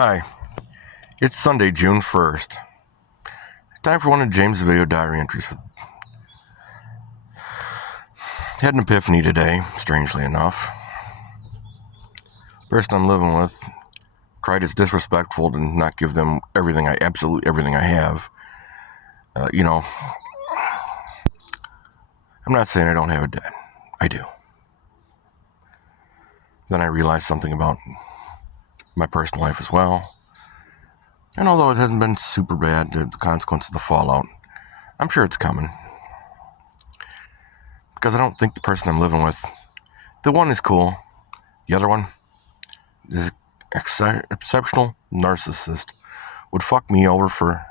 Hi, it's Sunday, June 1st. Time for one of James' video diary entries. Had an epiphany today, strangely enough. Person I'm living with cried it's disrespectful to not give them absolutely everything I have. I'm not saying I don't have a dad. I do. Then I realized something about my personal life as well. And although it hasn't been super bad, the consequence of the fallout, I'm sure it's coming. Because I don't think the person I'm living with, the one is cool, the other one is an exceptional narcissist, would fuck me over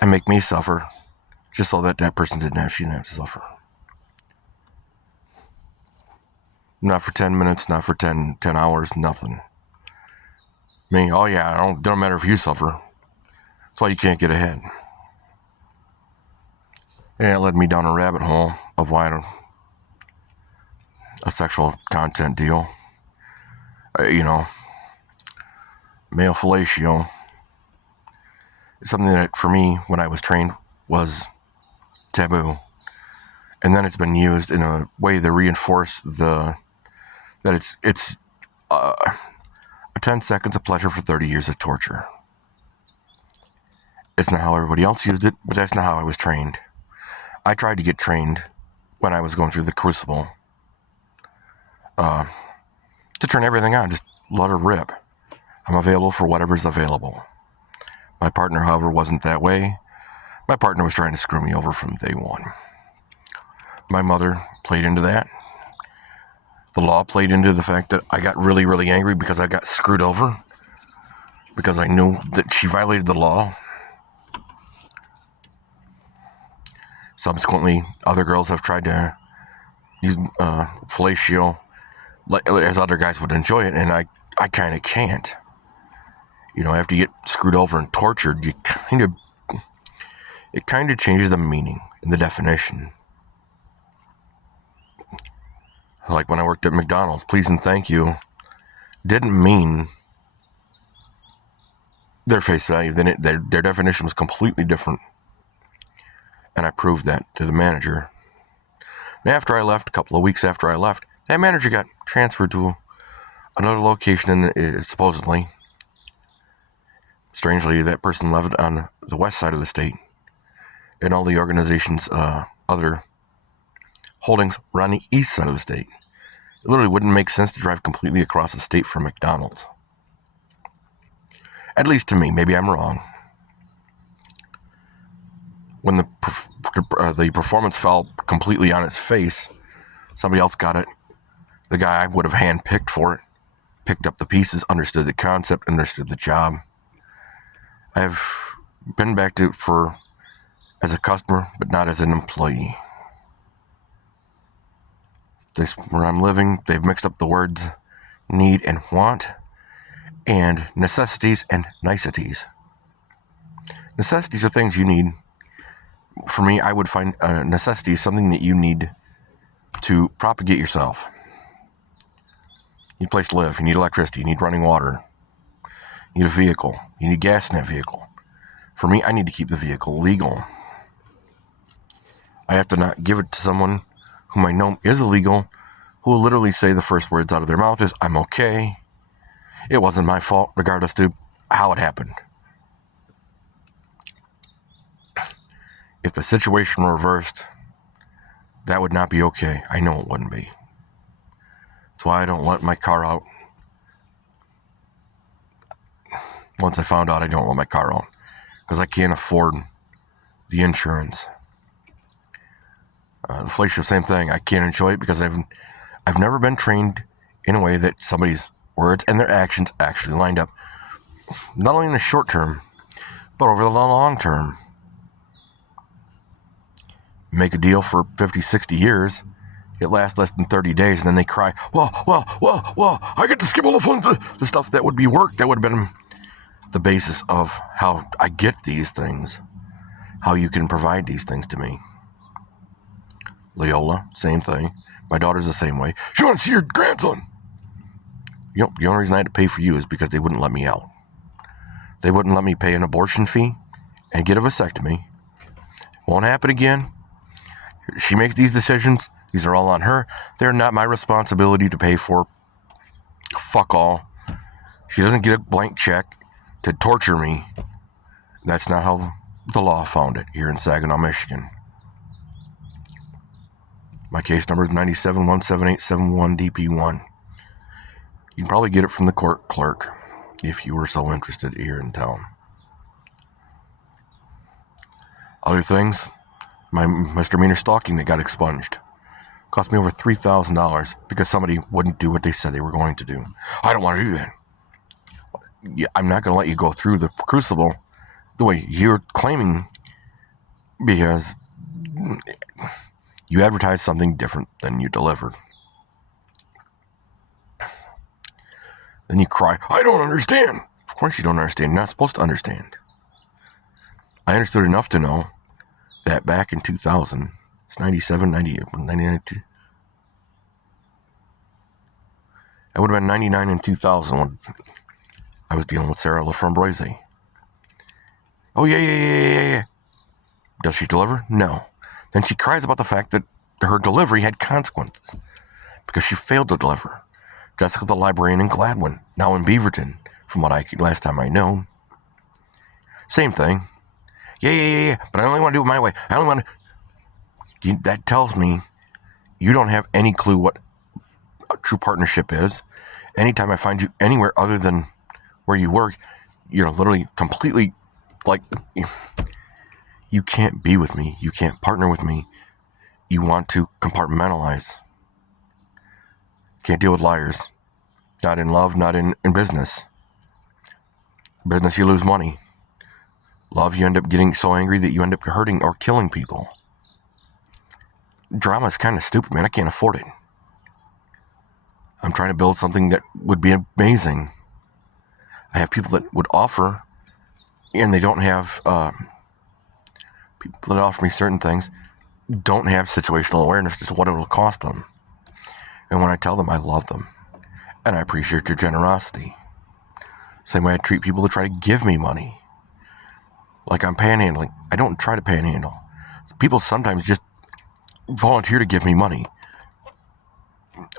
and make me suffer, just so that person she didn't have to suffer. Not for 10 minutes, not for 10 hours, nothing. Me, oh yeah, it don't matter if you suffer. That's why you can't get ahead. And it led me down a rabbit hole of why a sexual content deal. Male fellatio is something that, for me, when I was trained, was taboo. And then it's been used in a way to reinforce that it's 10 seconds of pleasure for 30 years of torture. It's not how everybody else used it, but that's not how I was trained. I tried to get trained when I was going through the crucible to turn everything on, just let her rip. I'm available for whatever's available. My partner, however, wasn't that way. My partner was trying to screw me over from day one. My mother played into that. The law played into the fact that I got really, really angry because I got screwed over, because I knew that she violated the law. Subsequently, other girls have tried to use fellatio as other guys would enjoy it, and I kind of can't. After you get screwed over and tortured, it kind of changes the meaning and the definition. Like when I worked at McDonald's, please and thank you didn't mean their face value. Then their definition was completely different. And I proved that to the manager. And after I left, a couple of weeks after I left, that manager got transferred to another location, supposedly. Strangely, that person lived on the west side of the state. And all the organization's other holdings were on the east side of the state. It literally wouldn't make sense to drive completely across the state from McDonald's. At least to me, maybe I'm wrong. When the performance fell completely on its face, somebody else got it. The guy I would have handpicked for it picked up the pieces, understood the concept, understood the job. I've been back to as a customer, but not as an employee. Where I'm living, they've mixed up the words need and want, and necessities and niceties. Necessities are things you need. For me, I would find a necessity is something that you need to propagate yourself. You need a place to live, you need electricity, you need running water, you need a vehicle, you need gas in that vehicle. For me, I need to keep the vehicle legal. I have to not give it to someone whom I know is illegal, who will literally say the first words out of their mouth is, I'm okay. It wasn't my fault, regardless to how it happened. If the situation were reversed, that would not be okay. I know it wouldn't be. That's why I don't let my car out. Once I found out, I don't let my car out, because I can't afford the insurance. The fellatio, same thing. I can't enjoy it because I've never been trained in a way that somebody's words and their actions actually lined up, not only in the short term, but over the long term. Make a deal for 50, 60 years, it lasts less than 30 days, and then they cry, well, I get to skip all the fun, the stuff that would be work, that would have been the basis of how I get these things, how you can provide these things to me. Leola, same thing. My daughter's the same way. She wants to see your grandson. The only reason I had to pay for you is because they wouldn't let me out. They wouldn't let me pay an abortion fee and get a vasectomy. Won't happen again. She makes these decisions. These are all on her. They're not my responsibility to pay for. Fuck all. She doesn't get a blank check to torture me. That's not how the law found it here in Saginaw, Michigan. My case number is 97-17871-DP1. You can probably get it from the court clerk if you were so interested here in town. Other things, my misdemeanor stalking that got expunged. Cost me over $3,000 because somebody wouldn't do what they said they were going to do. I don't want to do that. Yeah, I'm not going to let you go through the crucible the way you're claiming because you advertised something different than you delivered. Then you cry, I don't understand. Of course you don't understand. You're not supposed to understand. I understood enough to know that back in 2000, it's 97, 98, 99, I would have been 99 in 2000 when I was dealing with Sarah LaFramboise. Oh, yeah. Does she deliver? No. Then she cries about the fact that her delivery had consequences because she failed to deliver. Jessica the librarian in Gladwin, now in Beaverton, from what last time I know. Same thing. Yeah, but I only want to do it my way. I only want to... That tells me you don't have any clue what a true partnership is. Anytime I find you anywhere other than where you work, you're literally completely like... You can't be with me. You can't partner with me. You want to compartmentalize. Can't deal with liars. Not in love, not in business. Business, you lose money. Love, you end up getting so angry that you end up hurting or killing people. Drama is kind of stupid, man. I can't afford it. I'm trying to build something that would be amazing. I have people that would offer, and they don't have... people that offer me certain things don't have situational awareness as to what it will cost them. And when I tell them I love them and I appreciate your generosity, same way I treat people that try to give me money. Like I'm panhandling. I don't try to panhandle. People sometimes just volunteer to give me money.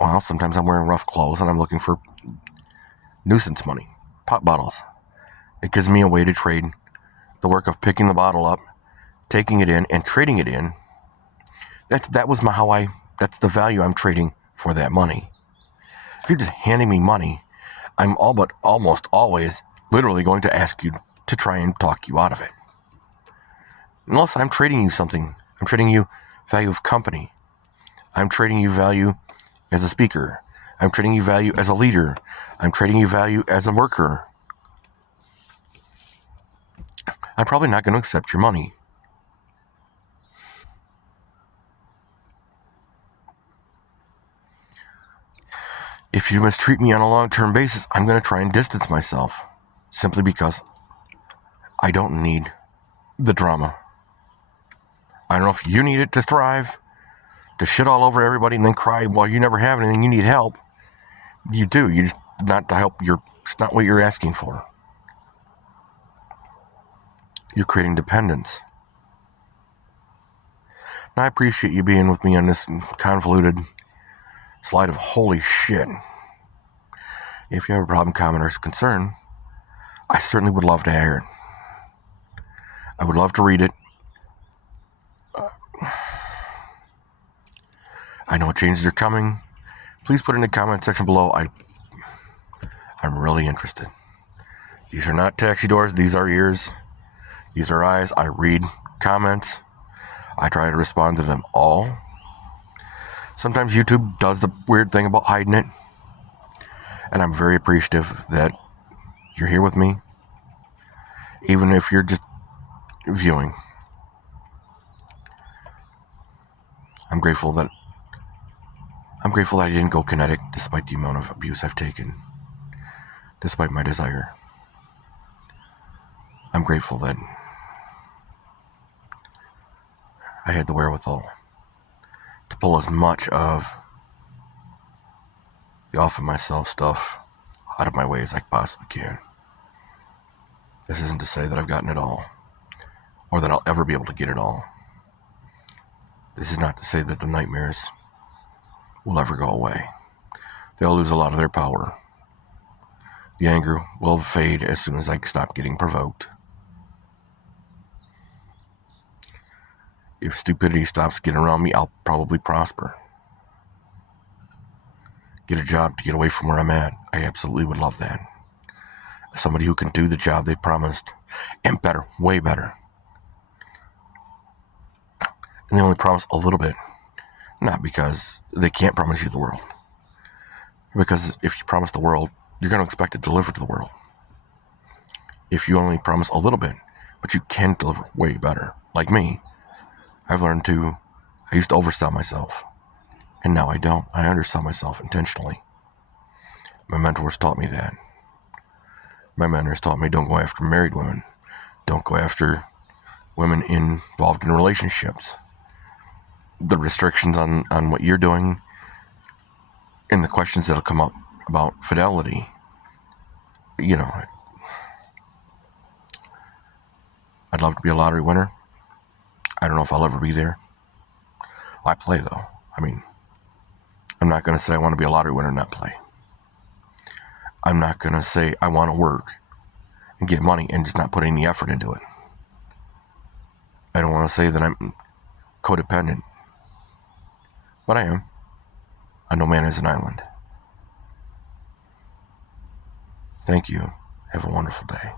Well, sometimes I'm wearing rough clothes and I'm looking for nuisance money, pop bottles. It gives me a way to trade the work of picking the bottle up, taking it in, and trading it in. That's the value I'm trading for that money. If you're just handing me money, I'm all but almost always literally going to ask you to try and talk you out of it. Unless I'm trading you something. I'm trading you value of company. I'm trading you value as a speaker. I'm trading you value as a leader. I'm trading you value as a worker. I'm probably not going to accept your money. If you mistreat me on a long-term basis, I'm going to try and distance myself. Simply because I don't need the drama. I don't know if you need it to thrive, to shit all over everybody and then cry while you never have anything, you need help. You do. You just not to help. It's not what you're asking for. You're creating dependence. And I appreciate you being with me on this convoluted slide of holy shit. If you have a problem, comment, or concern, I certainly would love to hear it. I would love to read it. I know changes are coming. Please put it in the comment section below. I'm really interested. These are not taxi doors. These are ears. These are eyes. I read comments. I try to respond to them all. Sometimes YouTube does the weird thing about hiding it. And I'm very appreciative that you're here with me. Even if you're just viewing. I'm grateful that I didn't go kinetic despite the amount of abuse I've taken. Despite my desire. I'm grateful that I had the wherewithal to pull as much of the off of myself stuff out of my way as I possibly can. This isn't to say that I've gotten it all, or that I'll ever be able to get it all. This is not to say that the nightmares will ever go away. They'll lose a lot of their power. The anger will fade as soon as I stop getting provoked. If stupidity stops getting around me, I'll probably prosper. Get a job to get away from where I'm at. I absolutely would love that. Somebody who can do the job they promised, and better, way better. And they only promise a little bit. Not because they can't promise you the world. Because if you promise the world, you're going to expect to deliver to the world. If you only promise a little bit, but you can deliver way better. Like me, I used to oversell myself. And now I don't. I undersell myself intentionally. My mentors taught me that. My mentors taught me don't go after married women. Don't go after women involved in relationships. The restrictions on what you're doing and the questions that'll come up about fidelity. You know, I'd love to be a lottery winner. I don't know if I'll ever be there. I play, though. I mean, I'm not going to say I want to be a lottery winner and not play. I'm not going to say I want to work and get money and just not put any effort into it. I don't want to say that I'm codependent, but I am. No man is an island. Thank you. Have a wonderful day.